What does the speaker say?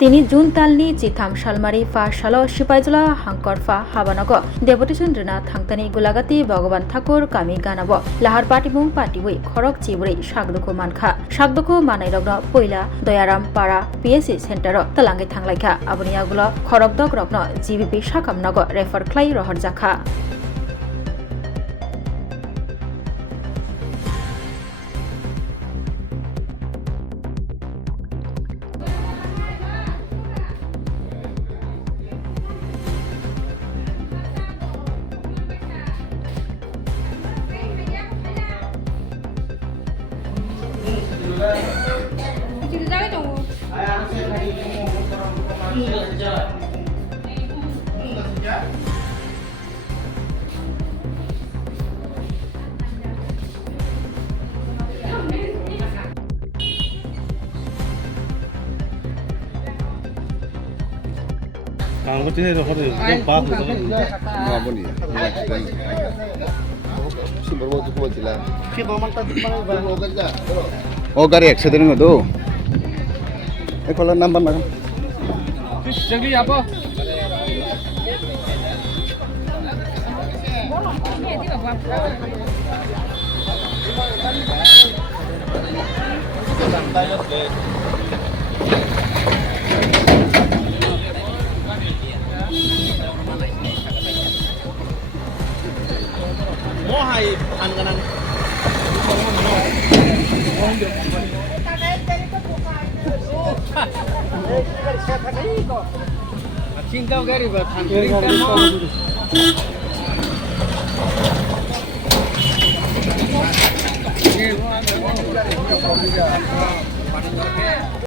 তিনি জুন तालनि जिथाम सालमारि फा सालाव सिपाहिजला हांकरफा हाबानग डेपुटेशन रिना थांतानि गुलागाति भगवान ठाकुर कामी गानाब लाहार पाटिमुं पाटिवै खरक चिबुरै सागदुखु मानखा सागदुखु मानायरगनो पहिला दयाराम पारा PSC सेन्टर तलांगै थांलायखा आबुनि आगुल खरक दक रगनो GBP साखामनग रेफार ख्लाय रहर जाखा Oh, gari accident itu. Kalau nambah mana? Jadi apa? Mau hai angganan. Cinta gari buat